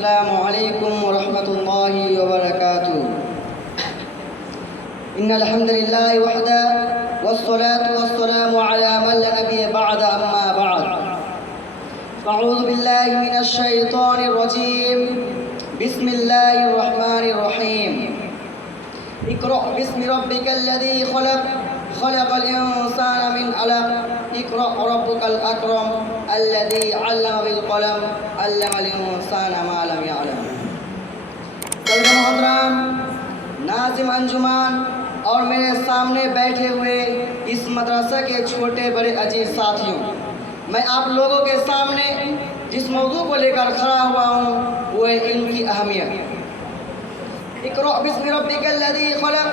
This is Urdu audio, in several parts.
السلام عليكم ورحمة الله وبركاته. إن الحمد لله وحده والصلاة والسلام على من لا نبي بعد أما بعد. أعوذ بالله من الشيطان الرجيم. بسم الله الرحمن الرحيم. اقرأ باسم ربك الذي خلق خلق الإنسان من علق. اقرأ ربك الأكرم الذي علم بالقلم علم الإنسان ما لم يعلم. صدر محترم، ناظم انجمان اور میرے سامنے بیٹھے ہوئے اس مدرسہ کے چھوٹے بڑے عزیز ساتھیوں، میں آپ لوگوں کے سامنے جس موضوع کو لے کر کھڑا ہوا ہوں وہ ہے علم کی اہمیت. اقرأ باسم ربک الذی خلق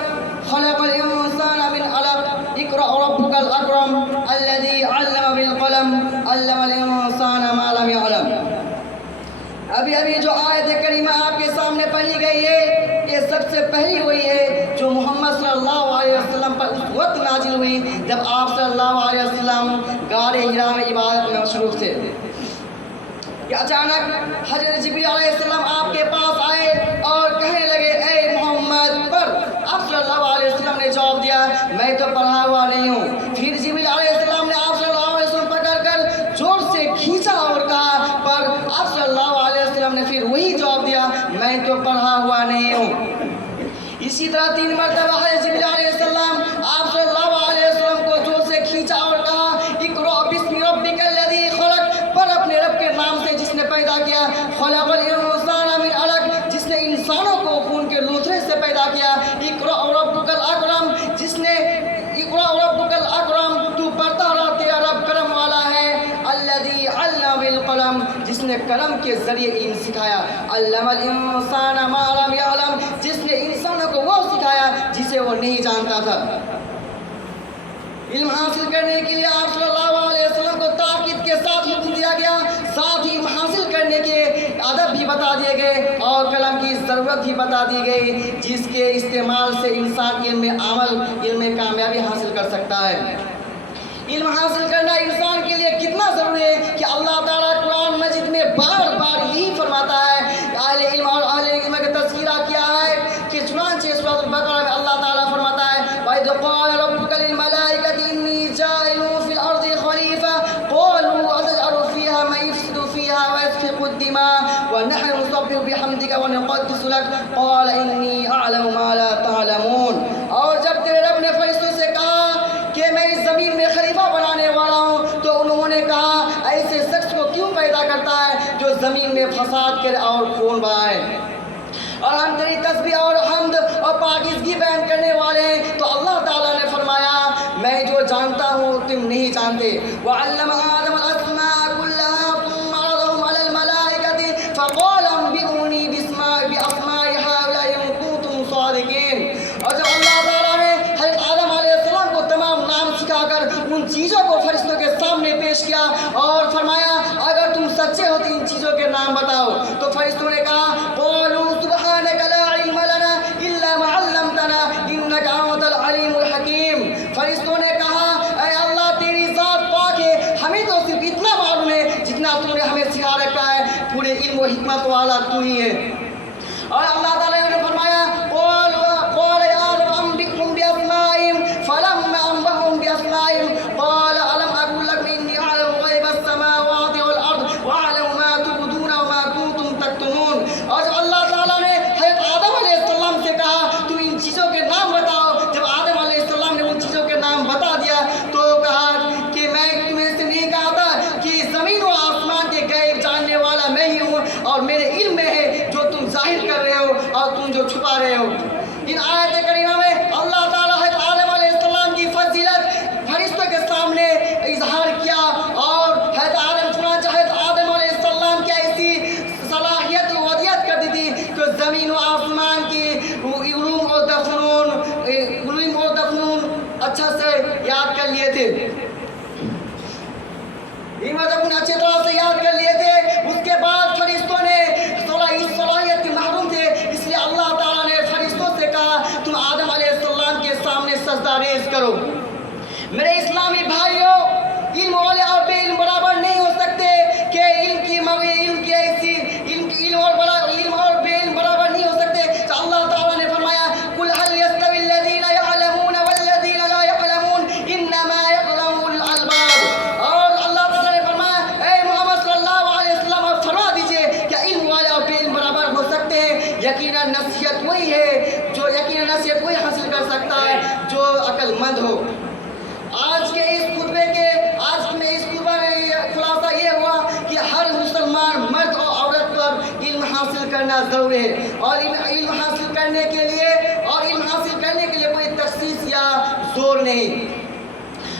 خلق الانسان من علق. اقرأ ربک الاکرم الذی علم بالقلم علم الانسان ما لم يعلم. ابھی جو آیت کریمہ آپ کے سامنے پڑھی گئی ہے یہ سب سے پہلی ہوئی ہے جو محمد صلی اللہ علیہ وسلم پر اس وقت نازل ہوئی جب آپ صلی اللہ علیہ وسلم غار حرا میں عبادت میں مصروف تھے کہ اچانک حضرت جبریل علیہ السلام آپ کے پاس آئے اور کہنے لگے اے محمد پر. آپ صلی اللہ علیہ وسلم نے جواب دیا میں تو پڑھا ہوا نہیں ہوں. پھر جبریل علیہ السلام نے آپ صلی اللہ علیہ وسلم پکڑ کر زور سے کھینچا اور کہا پر آپ صلی اللہ علیہ وسلم نے پھر وہی جواب دیا میں تو پڑھا ہوا نہیں ہوں. اسی طرح 3 مرتبہ حضرت جبریل علیہ السلام آپ صلی اللہ علیہ وسلم کو زور سے کھینچا اور کہا اقرأ باسم ربک الذی خلق پر اپنے رب کے نام سے جس نے پیدا کیا. خلق الانسان من علق جس نے انسانوں کو خون کے لوتھڑے سے پیدا کیا. اقرأ ربک الاکرم جس نے اقرأ ربک الاکرم تو پڑھتا رہا تیرا رب کرم والا ہے. الذی علم بالقلم جس نے قلم کے ذریعے علم سکھایا. علم الانسان ما لم يعلم جس نے انسانوں کو وہ سکھایا جسے وہ نہیں جانتا تھا. علم حاصل کرنے کے لیے آپ صلی اللہ علیہ وسلم کو تاکید کے ساتھ حکم دیا گیا، ساتھ ہی علم حاصل کرنے کے ادب بھی بتا دیے گئے اور قلم کی ضرورت بھی بتا دی گئی جس کے استعمال سے انسان علم عمل علم کامیابی حاصل کر سکتا ہے. علم حاصل کرنا انسان کے لیے کتنا ضروری ہے کہ اللہ تعالیٰ قرآن مجید میں بار بار یہی فرماتا ہے. اہل علم اور اہل علم کا تذکرہ کیا ہے کہ چنانچہ سورۃ البقرہ میں اللہ تعالیٰ فرماتا ہے وَإِذْ قَالَ رَبُّكَ لِلْمَلَائِكَةِ إِنِّي جَاعِلٌ فِي الْأَرْضِ خَلِيفَةً قَالُوا أَتَجْعَلُ فِيهَا مَن يُفْسِدُ فِيهَا وَيَسْفِكُ الدِّمَاءَ وَنَحْنُ نُسَبِّحُ بِحَمْدِكَ وَنُقَدِّسُ لَكَ قَالَ إِنِّي أَعْلَمُ مَا لَا تَعْلَمُونَ. اور جب تیرے رب نے فرشتوں سے کہا کہ میں اس زمین میں خلیفہ بنانے والا ہوں تو انہوں نے کہا ایسے شخص کو کیوں پیدا کرتا ہے جو زمین میں فساد کرے اور خون بہائے اور ہم تیری تسبیح اور حمد اور پاکیزگی بیان کرنے والے ہیں. تو اللہ تعالیٰ نے فرمایا میں جو جانتا ہوں تم نہیں جانتے. وَعَلَّمَ آدَمَ الْأَسْمَاءَ كُلَّهَا ثُمَّ عَرَضَهُمْ عَلَى الْمَلَائِكَةِ فَقَالَ أَنبِئُونِي بِأَسْمَاءِ هَؤُلَاءِ إِن كُنتُمْ صَادِقِينَ. اور جب اللہ تعالیٰ نے حضرت آدم علیہ السلام کو تمام نام سکھا کر ان چیزوں کو فرشتوں کے سامنے پیش کیا اور فرمایا اگر تم سچے ہو تو ان چیزوں کے نام بتاؤ. تو فرشتوں نے کہا قالوا سبحانك لا علم لنا الا ما علمتنا انك انت العليم الحكيم. فرشتوں نے کہا اے اللہ تیری ذات پاک ہے، ہمیں تو صرف اتنا معلوم ہے جتنا تم نے ہمیں سکھا رکھا ہے، پورے علم و حکمت والا تو ہی ہے. اور اللہ تعالیٰ نے فرمایا قال يا آدم أنبئهم بأسمائهم فلما أنبأهم بأسمائهم قال ألم أقل لكم إني أعلم غيب السماوات والأرض وأعلم ما تبدون وما كنتم تكتمون. اور جب اللہ تعالیٰ نے حضرت آدم علیہ السلام سے کہا تم ان چیزوں کے نام بتاؤ، جب آدم علیہ السلام نے ان چیزوں کے نام بتا دیا تو کہا کہ میں تمہیں سے نہیں کہا تھا کہ زمین و آسمان کے غیب جاننے والا میں ہی ہوں اور میرے علم میں ہے جو تم ظاہر کر رہے ہو اور تم جو چھپا رہے ہو. ان آیت کریمہ میں اللہ تعالیٰ حضرت آدم علیہ السلام کی فضیلت فرشتوں کے سامنے اظہار کیا اور حضرت آدم علیہ السلام کی ایسی صلاحیت و ودیت کر دی تھی کہ زمین و آسمان کی علوم و دفنون اچھا سے یاد کر لیے تھے، اچھے طرح سے یاد کر لیے تھے. اس کے بعد فرشتوں نے اس صلاحیت کے محروم تھے، اس لیے اللہ تعالیٰ نے فرشتوں سے کہا تم آدم حاصل کرنا ضروری ہے. اور علم حاصل کرنے کے لیے کوئی تخصیص یا زور نہیں.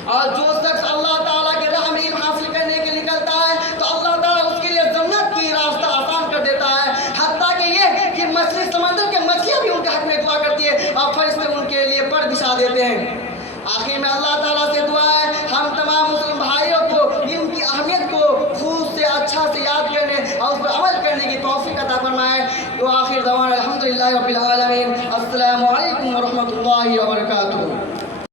اور جو شخص اللہ تعالیٰ کے راہ میں علم حاصل کرنے کے لیے نکلتا ہے تو اللہ تعالیٰ اس کے لیے جنت کی راستہ آسان کر دیتا ہے. حتیٰ کہ یہ کہ مچھلی سمندر کے مچھلیاں بھی ان کے حق میں دعا کرتی ہے اور فرشتے ان کے لیے پر بچھا دیتے ہیں. آخر میں اللہ تعالیٰ سے دعا ہے ہم تمام مسلم بھائیوں کو علم کی اہمیت کو خوب سے اچھا سے یاد کرنے اور اس پر عمل کرنے کی توفیق عطا فرمائے. تو آخر دعوانا الحمدللہ رب العالمین. السلام علیکم ورحمۃ اللہ وبرکاتہ.